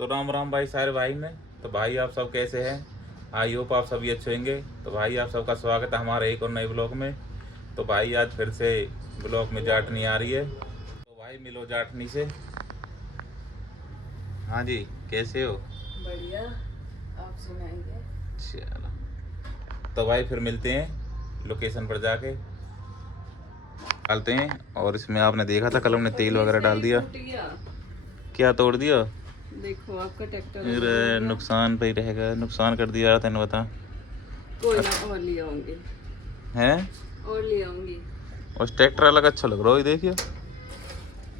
तो राम राम भाई सारे भाई में। तो भाई आप सब कैसे हैं? आई होप आप सभी अच्छे होंगे। तो भाई आप सबका स्वागत है हमारे एक और नए ब्लॉग में। तो भाई आज फिर से ब्लॉग में जाटनी आ रही है। तो भाई मिलो जाटनी से। हाँ जी, कैसे हो? बढ़िया, आप सुनाइए। चलो तो भाई फिर मिलते हैं लोकेशन पर जाके डालते हैं। और इसमें आपने देखा था कल हमने तेल वगैरह डाल दिया। क्या तोड़ दिया? देखो आपका ट्रैक्टर अरे नुकसान पे ही रहेगा, नुकसान कर दिया तेन बता। कोई ना, और ले आऊंगी। हैं? और ले आऊंगी। उस ट्रैक्टर अलग अच्छा लग रहा है, देखिए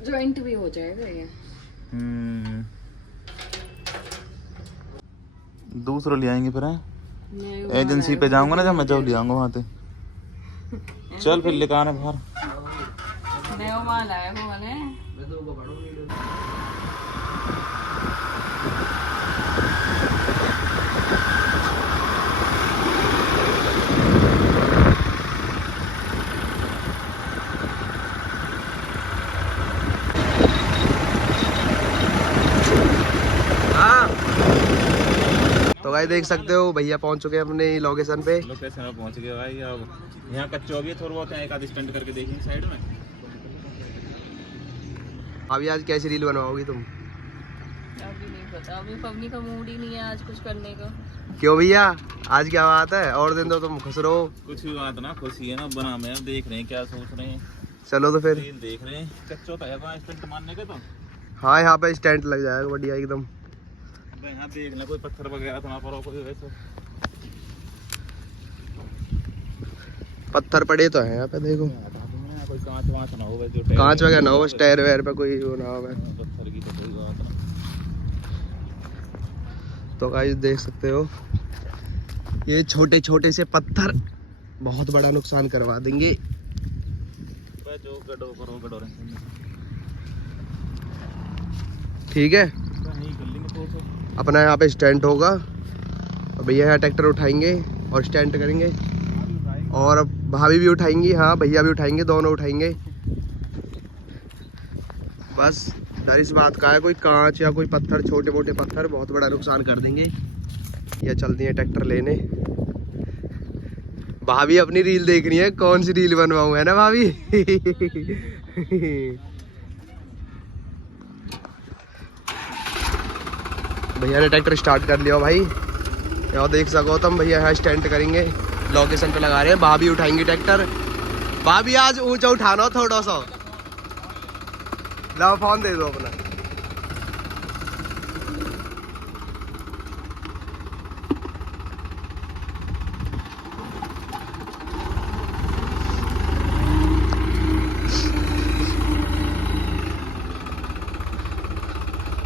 जॉइंट भी हो जाएगा ये। दूसरा ले आएंगे फिर। हैं नया एजेंसी पे जाऊंगा ना, जब मैं जब ले आऊंगा वहाँ पे। चल फिर लेकर आना बाहर। नया माल आया हो ने। तो भाई देख सकते हो भैया पहुंच चुके हैं अपने लोकेशन पे। लोकेशन पे पहुंच गए भाई। अब यहाँ कच्चा भी है थोड़ा बहुत, एक आध स्टंट करके देखेंगे साइड में। अभी आज कैसी रील बनवाओगी तुम? अभी नहीं पता, अभी पवनी का मूड ही नहीं है आज कुछ करने का। क्यों भैया, आज क्या बात है? और दिन तो तुम खुश रहो। कुछ भी बात ना, खुशी है ना बना में। देख रहे हैं क्या सोच रहे हैं। चलो तो फिर। सीन देख रहे हैं, कच्चा तो है वहाँ स्टंट मारने के। तो हाँ यहाँ पे स्टैंड लग जाएगा बढ़िया एकदम। यहाँ देख ले कोई पत्थर वगैरह तो ना पड़ा कोई वैसे। पत्थर पड़े तो है यहाँ पे, देखो कोई कांच वांच ना हो वैसे, जो कांच वगैरह ना हो, बस टायर वेयर पे कोई वो ना हो। पत्थर की तो कोई बात ना। तो गाइस देख सकते हो ये छोटे छोटे से पत्थर बहुत बड़ा नुकसान करवा देंगे। जो गडो करो गडो रहे ठीक है, नहीं कर लेंगे तो अपना यहाँ पे स्टैंड होगा और भैया यहाँ ट्रैक्टर उठाएंगे और स्टैंड करेंगे। और भाभी भी उठाएंगी, हाँ भैया भी उठाएंगे, दोनों उठाएंगे। बस डर इस बात का है कोई कांच या कोई पत्थर, छोटे मोटे पत्थर बहुत बड़ा नुकसान कर देंगे। या चलती है ट्रैक्टर लेने। भाभी अपनी रील देख रही है, कौन सी रील बनवाऊं, है ना भाभी? भैया ने ट्रैक्टर स्टार्ट कर लिया भाई। यहाँ देख सको तुम, भैया यहाँ स्टैंड करेंगे, लोकेशन पे लगा रहे हैं। भाभी उठाएंगी ट्रैक्टर। भाभी आज ऊंचा उठाना हो थोड़ा सा। लो फोन दे दो अपना।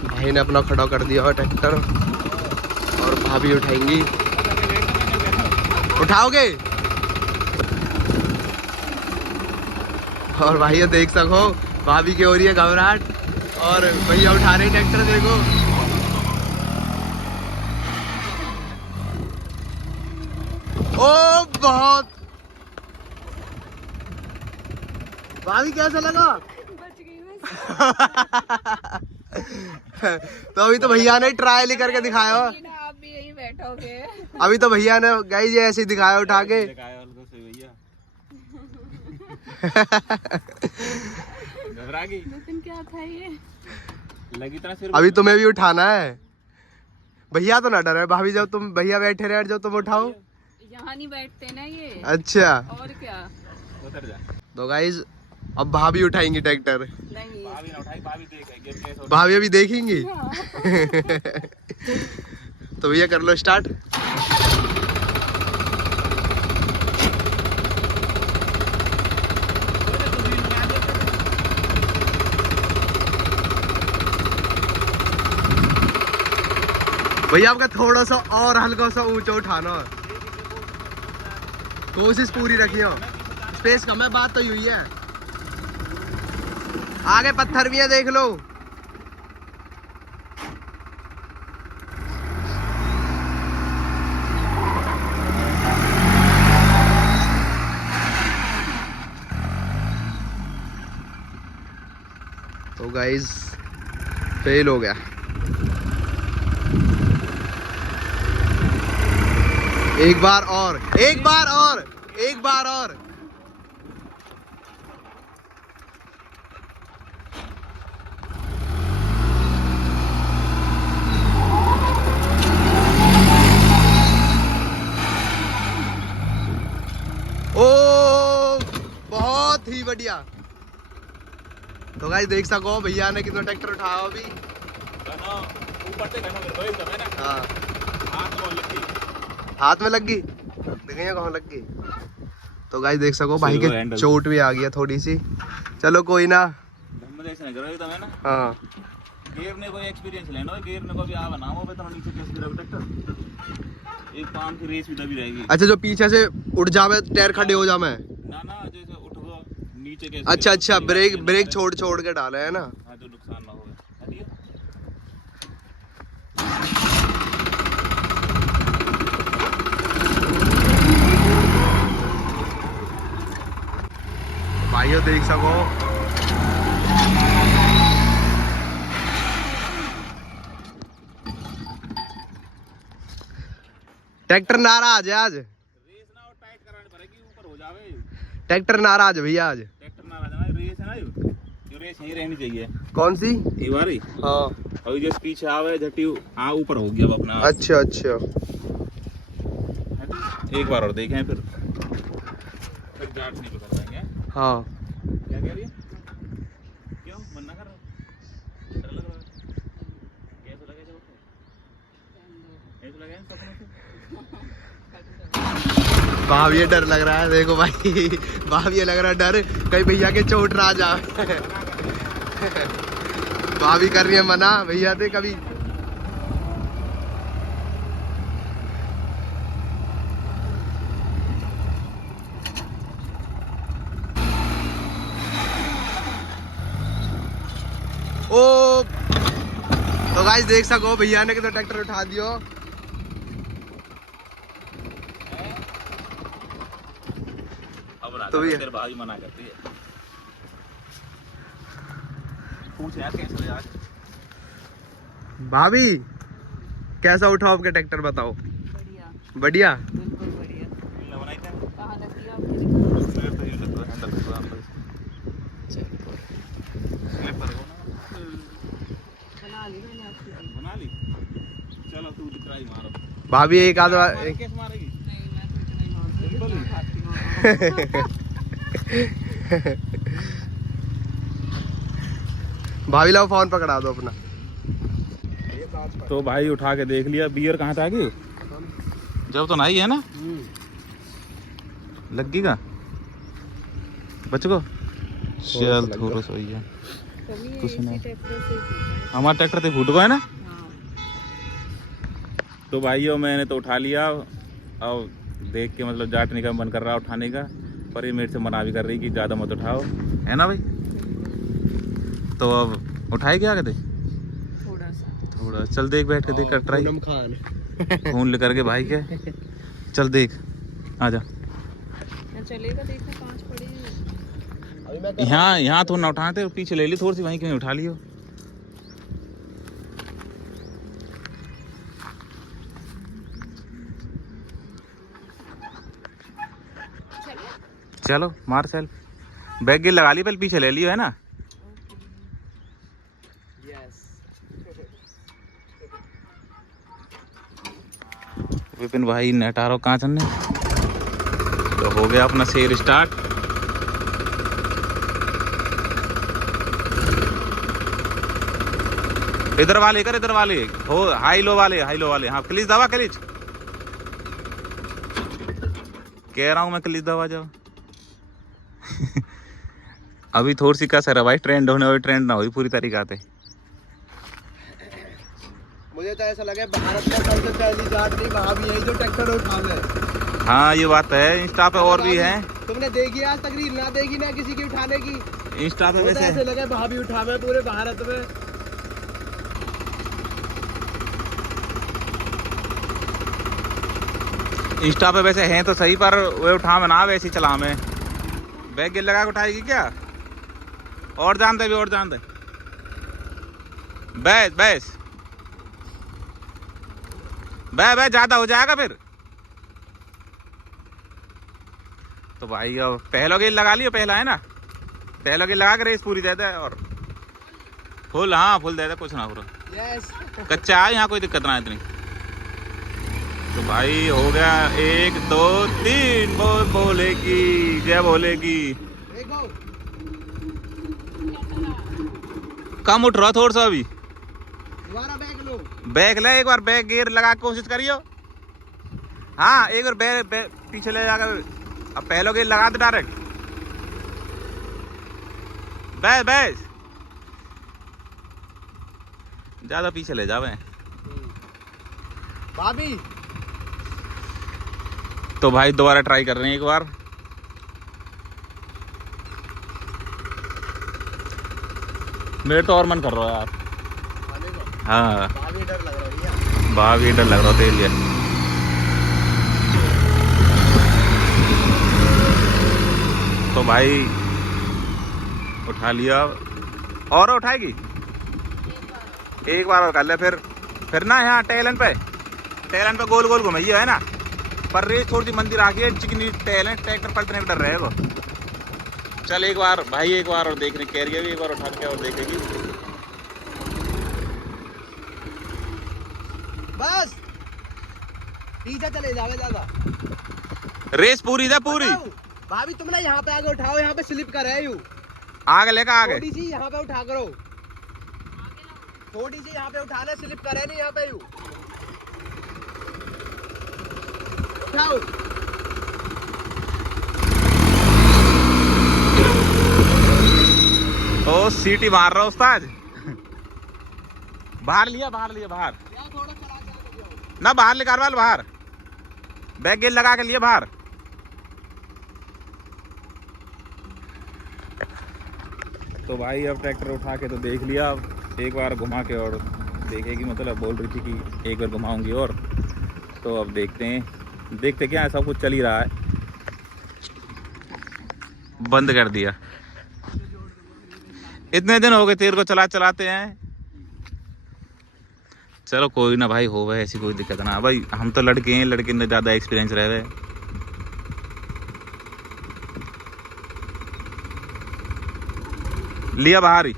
भाई ने अपना खड़ा कर दिया ट्रैक्टर और भाभी उठाएंगी। उठाओगे? और भाई देख सको भाभी की हो रही है घबराहट और भैया उठा रहे ट्रैक्टर, देखो। ओ बहुत। भाभी कैसा लगा? बच गई मैं। तो अभी तो भैया ने ट्रायल ही करके दिखाया। आप भी यही बैठोगे। अभी तो भैया ने गाइस ऐसे ही दिखाया उठा के। घबरा गई। लेकिन क्या था ये? लगी तरह सिर। अभी तुम्हें भी उठाना है। भैया तो ना डरे, भाभी जब तुम भैया बैठे रहे जब तुम उठाओ। यहाँ नहीं बैठते ना ये। अच्छा और क्या? उतर जा। तो गाइस अब भाभी उठाएंगी ट्रैक्टर। नहीं, भाभी ना उठाई, भाभी देखेंगे कैसे। भाभी अभी देखेंगी। तो भैया कर लो स्टार्ट। भैया आपका थोड़ा सा और हल्का सा ऊंचा उठाना, कोशिश पूरी रखियो। स्पेस कम है, बात तो हुई है। आगे पत्थर भी है, देख लो। तो गाइस फेल हो गया। एक बार और, एक बार और, एक बार और। ओ बहुत ही बढ़िया। तो गाइस देख सको भैया ने कितना ट्रैक्टर उठाया अभी। हाँ हाथ में लग गई, देखेंगे कहाँ लग गई। तो गाइस देख सको भाई के चोट भी आ गया थोड़ी सी। चलो कोई ना। हाँ गेर ने कोई एक्सपीरियंस लेना है, गेर ने को भी आ बनाओ पे तो नीचे कैसे गिरा ट्रैक्टर। एक काम की रेस भी दबी रहेगी। अच्छा जो पीछे से उड़ जावे टायर खड़े हो जावे ना ना, जैसे उठ गो नीचे कैसे। अच्छा अच्छा ब्रेक छोड़ छोड़ के डाले है ना। हाँ जो नुकसान ना हो। भाइयों देख सको ट्रैक्टर नाराज है आज। रेस ना और टाइट करानी पड़ेगी, ऊपर हो जावे। ट्रैक्टर नाराज है भैया आज। ट्रैक्टर नाराज है, रेस है ना जो रेस यही रहनी चाहिए। कौन सी? ये वाली। हाँ अभी जैसे पीछे आवे झटी हाँ ऊपर हो गया अपना। अच्छा अच्छा एक बार और देखें फिर जाट नहीं पकड़ पाएंगे। हाँ क्या कह रही है? क्यों मन ना कर रहा? डर लग रहा है? कैसा लगा जब ऐसा लगा सपनों से? भाभी ये डर लग रहा है, देखो भाई भाभी ये लग रहा है डर कहीं भैया के चोट ना जाए। भाभी कर रही है मना भैया थे कभी। ओ तो गाइस देख सको भैया ने कितना ट्रैक्टर उठा दियो। तो तेरे भाई मना करती है। पूछ यार कैसे आज भाभी कैसा उठाओ आपके ट्रैक्टर बताओ। बढ़िया बढ़िया बिल्कुल बढ़िया। बनाई क्या? कहाँ लगती है आपकी? स्लिप तो यूं लगता है, हैंडल लगता है अंदर। स्लिप पर हो ना, बना ली मैंने आपकी। बना ली। चलो तू दिखराई मारो। भाभी एक आध बार कैसे मारेगी? नहीं मैं तो इतना ही मारती हूँ, बिल्कुल। जितना खाती हूँ। भाभी लाओ फोन पकड़ा दो अपना। तो भाई उठा के देख लिया, बियर कहाँ था कि जब तो नहीं है ना, लगी का बच को चल थोड़ा सा ही है। कभी कुछ नहीं। ऐसी ट्रैक्टर से ही फूटा है। हमारा ट्रैक्टर तो फूट गया है ना। हाँ। तो भाइयों मैंने तो उठा लिया और देख के मतलब जाट निकम बन कर रहा उठाने का, पर ये मेरे से मना भी कर रही कि ज़्यादा मत उठाओ, है ना भाई। तो अब उठाए क्या कहते थोड़ा सा थोड़ा चल देख बैठ के देख कर ट्राई पूनम खान फोन लेकर के भाई के चल देख आजा। ना चलेगा, देखना कांच पड़ी है। अभी मैं यहाँ तो ना उठाते, पीछे ले ली थोड़ी सी, वहीं कहीं उठा लियो। चलो मार सेल्फ, बैग गिर लगा ली, पहले पीछे ले लियो, है ना। विपिन भाई ने हटारो कांच ने, तो हो गया अपना शेर स्टार्ट। इधर वाले कर, इधर वाले हो, हाई लो वाले, हाई लो वाले। हाँ क्लिच दबा, क्लिच कह रहा हूँ मैं, क्लिच दबा जाओ। अभी थोड़ी सी कसर है भाई, ट्रेंड होने वाली, ट्रेंड ना हुई पूरी तरीका से। मुझे तो ऐसा लगे भारत में सबसे पहली जाट नहीं भाभी है जो ट्रैक्टर उठा ले। हाँ ये बात है, इंस्टा पे और भी है। तुमने देखी आज तक रील ना देखी ना किसी की उठाने की। इंस्टा पे मुझे वैसे ऐसे लगे भाभी उठावे पूरे भारत में। इंस्टा पे वैसे हैं तो सही, पर वे उठा में ना वैसे ही चला में। बैग गिर लगा के उठाएगी क्या? और जान दे भी, और जान दे। बैस बैस बैस बैस, ज्यादा हो जाएगा फिर। तो भाई अब पहला गेल लगा लियो, पहला है ना, पहला गेल लगा के रेस पूरी देता है। और फुल, हाँ फुल देता, कुछ ना पूरा कच्चा है, यहाँ कोई दिक्कत ना इतनी। तो भाई हो गया 1 2 3, बोल भोले की जय, भोले की। कम उठ रहा थोड़ा सा अभी, बैग ले एक बार, बैग गियर लगा के कोशिश करियो। हाँ एक बार बैग पीछे ले जाकर, अब पहलो गियर लगा दे डायरेक्ट, बैस बैस, ज्यादा पीछे ले जावे भाभी। तो भाई दोबारा ट्राई कर रहे हैं एक बार। मेरे तो और मन कर रहा है यार। हाँ भाभी डर लग रहा है, भाभी डर लग रहा तेल ये। तो भाई उठा लिया, और उठाएगी एक बार और कर ले, फिर ना यहाँ टेलन पे गोल गोल घुमाइए है ना, पर रेस थोड़ी सी मंदिर आके है, चिकनी टेलन, ट्रैक्टर पलटने का डर रहेगा। चल एक बार भाई, एक बार और देखने कह रही है, एक बार उठा के और देखेगी। बस पीछे चले जावे ज्यादा, रेस पूरी था पूरी। भाभी तुम ना यहाँ पे आगे उठाओ, यहाँ पे स्लिप कर रहे हो, आगे लेकर आगे, थोड़ी सी यहाँ पे उठा करो, थोड़ी सी यहाँ पे उठाना, स्लिप कर रहे नहीं यहाँ पे, यू उठाओ। ओ सीटी मार रहा उस्ताद। बाहर लिया बाहर ना, बाहर ले कारवाल, बाहर बैक गेल लगा के लिए बाहर। तो भाई अब ट्रैक्टर उठा के तो देख लिया, अब एक बार घुमा के और देखेगी, मतलब बोल रही थी कि एक बार घुमाऊंगी और। तो अब देखते क्या सब कुछ चल ही रहा है। बंद कर दिया, इतने दिन हो गए तेरे को चलाते हैं। चलो कोई ना भाई, हो गए ऐसी कोई दिक्कत ना भाई, हम तो लड़के हैं, लड़के ने ज़्यादा एक्सपीरियंस रह गए। लिया बाहर ही,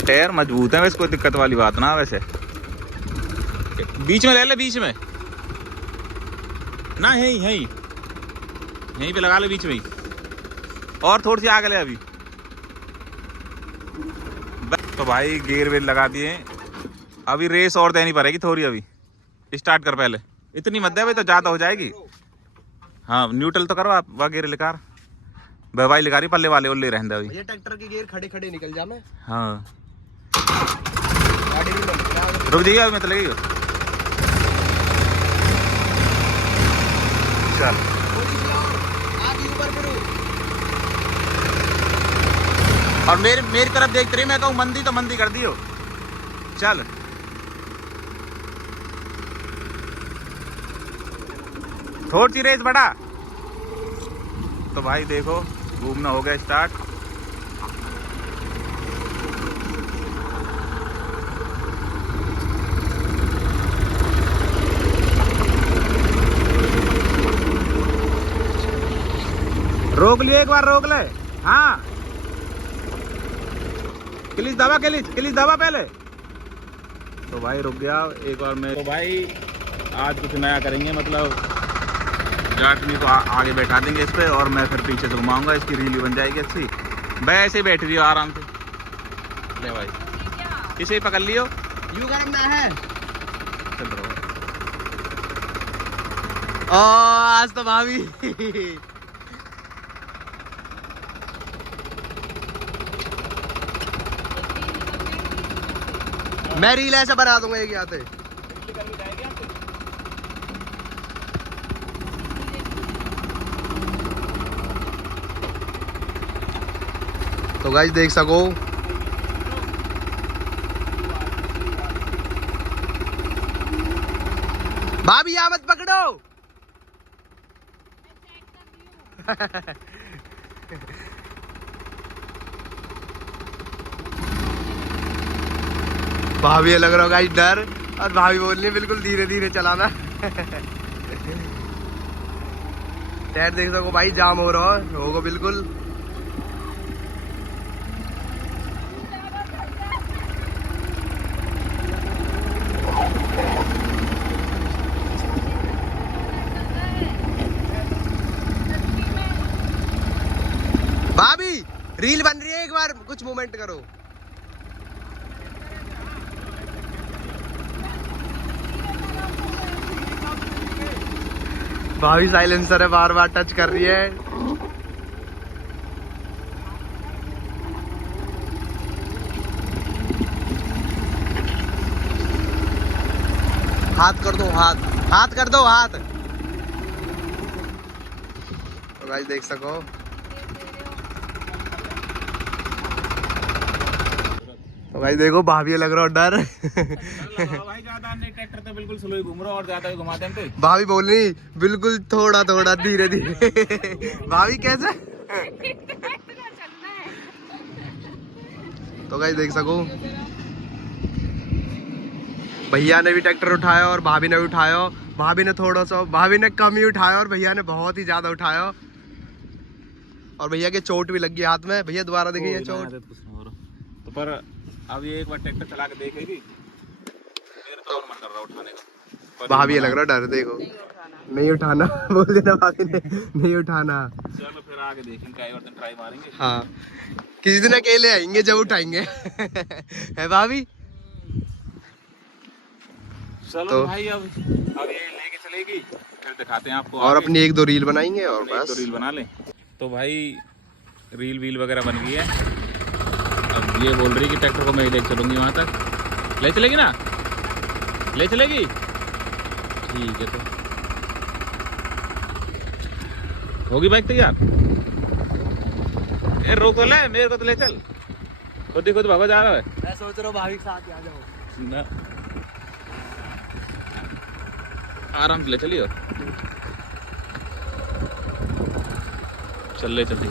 टायर मजबूत है वैसे, कोई दिक्कत वाली बात ना। वैसे बीच में ले ले, बीच में ना, यहीं पे लगा ले बीच में ही, और थोड़ी सी आगे ले अभी। तो भाई गियर वेयर लगा दिए, अभी रेस और देनी पड़ेगी थोड़ी, अभी स्टार्ट कर पहले, इतनी मत दे भाई तो ज़्यादा हो जाएगी। हाँ न्यूट्रल तो करो आप, वह गियर लेकर भाई लगा रही, पल्ले वाले उल्ले रहने अभी। ये ट्रैक्टर के गियर खड़े खड़े निकल जा मैं। हाँ रुक जाइए, अभी मैं तो लगेगी। चल और मेरी तरफ देखते रही, मैं कहूँ मंदी तो मंदी कर दियो। चल थोड़ी सी रेस बढ़ा। तो भाई देखो घूमना हो गया स्टार्ट। रोक लिए एक बार, रोक ले। हाँ क्लिच दबा पहले। तो भाई रुक गया एक बार मैं। तो भाई आज कुछ नया करेंगे, मतलब जाटनी को आगे बैठा देंगे इस पे, और मैं फिर पीछे से घुमाऊंगा, इसकी रील बन जाएगी अच्छी। भाई ऐसे ही बैठ रही हो आराम से, ले भाई इसे ही पकड़ लियो, यू करना है। चल रहा आज तो भाभी मैं रील ऐसे बना दूंगा एक आते। तो गाइस देख सको भाभी यहाँ मत पकड़ो। भाभी लग रहा होगा डर, और भाभी बोल रही है बिल्कुल धीरे धीरे चलाना। टायर देख सको भाई, जाम हो रहा होगा बिल्कुल। भाभी रील बन रही है, एक बार कुछ मूवमेंट करो। भाभी साइलेंसर है, बार बार टच कर रही है। हाथ कर दो, हाथ कर दो, हाथ। तो गाइस देख सको, तो भाई देखो भाभी लग रहा डर। भाई ज्यादा नहीं, ट्रैक्टर तो बिल्कुल स्लो ही घूम रहा और ज्यादा ही घुमाते हैं। भाभी बोल रही बिल्कुल थोड़ा थोड़ा धीरे धीरे। भाभी कैसे? तो गाइस देख सको, भैया ने भी ट्रैक्टर उठाया और भाभी ने भी उठाया। भाभी ने थोड़ा सा, भाभी ने कम ही उठाया और भैया ने बहुत ही ज्यादा उठाया। और भैया के चोट भी लगी हाथ में। भैया दोबारा देखिए चोट। तो पर अब ये एक बार ट्रैक्टर चला के देखेगी, मेरा तो और मन कर रहा उठाने का। भाभी लग रहा डर, देखो नहीं उठाना। बोल देना भाभी ने नहीं उठाना। चलो फिर आगे देखेंगे, एक बार ट्राई मारेंगे। हाँ, किसी दिन अकेले आएंगे जब उठाएंगे। है भाभी? चलो तो भाई अब ये लेके चलेगी, फिर दिखाते हैं आपको। और अपनी एक दो रील बनाएंगे और एक बस। दो रील बना लें। तो भाई रील वील वगैरह बन गई है। अब ये बोल रही कि ट्रैक्टर को मैं ही लेके चलूंगी वहाँ तक। ले चलेगी ना? ले चलेगी? ठीक है, तो होगी बाइक तैयार। ए रोक तो ले, मेरे को तो ले चल। खुद ही खुद भागो जा रहा है। मैं सोच रहा हूँ भाभी के साथ आ जाओ ना, आराम से ले चलिए। चल ले, चलती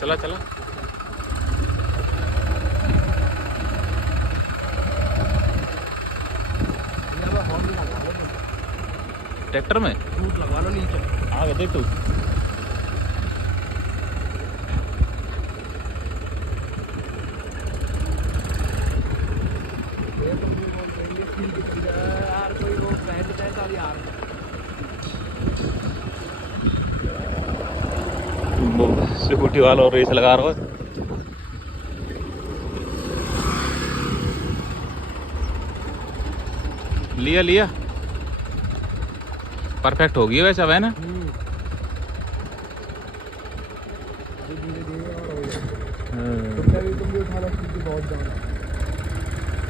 चला चला। ट्रैक्टर में लगवा लो नीचे। आगे देख तू। सिक्योरिटी वाला और रेस लगा रहा है। लिया लिया, परफेक्ट होगी वैसे अब, है ना?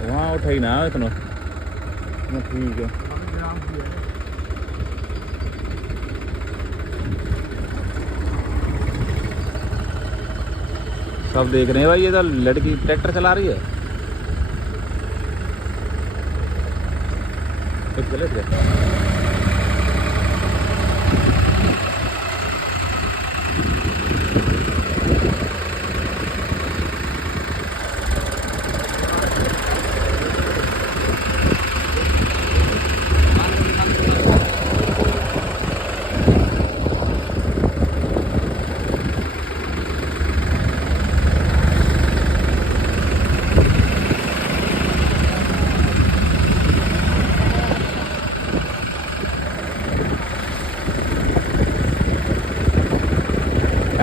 वहाँ उठा ही ना इतना। ठीक है, सब देख रहे हैं भाई। ये तो लड़की ट्रैक्टर चला रही है। गलत है।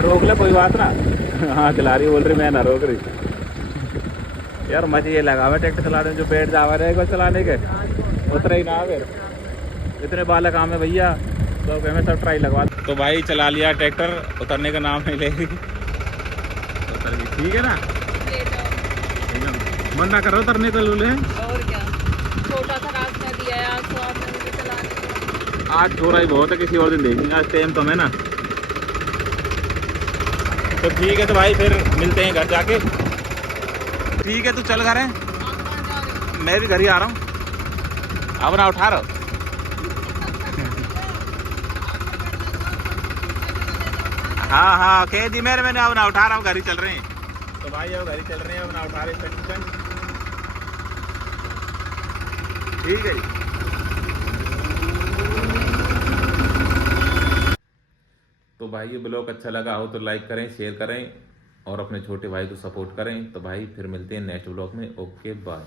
रोक ले, कोई बात ना। हाँ चला रही, बोल रही मैं ना रोक रही। यार मजे ये लगा मैं ट्रैक्टर चलाने में, जो पेट जावा रहे एक बार चलाने के उतरा ही ना। फिर इतने बालक काम है भैया, तो हमें सब ट्राई लगवा। तो भाई चला लिया ट्रैक्टर, उतरने का नाम नहीं लेगी। उतर गई, ठीक है ना? मन ना करो उतरने का। लूले और क्या, छोटा सा रास्ता दिया है आज, तो आपने मुझे चलाने का। आज छोरा ही बहुत है, किसी और दिन देखेंगे। आज टाइम कम है ना। तो ठीक है, तो भाई फिर मिलते हैं घर जाके। ठीक है, तू चल घर है, मैं भी घर ही आ रहा हूँ। अब ना उठा रहा हूँ। हाँ हाँ कह दी मैंने अब ना उठा रहा हूँ, घर ही चल रहे हैं। तो भाई अब घर ही चल रहे हैं, अब ना उठा रहे टेंशन। ठीक है जी। तो भाई ये ब्लॉग अच्छा लगा हो तो लाइक करें, शेयर करें और अपने छोटे भाई को सपोर्ट करें। तो भाई फिर मिलते हैं नेक्स्ट ब्लॉग में। Okay bye.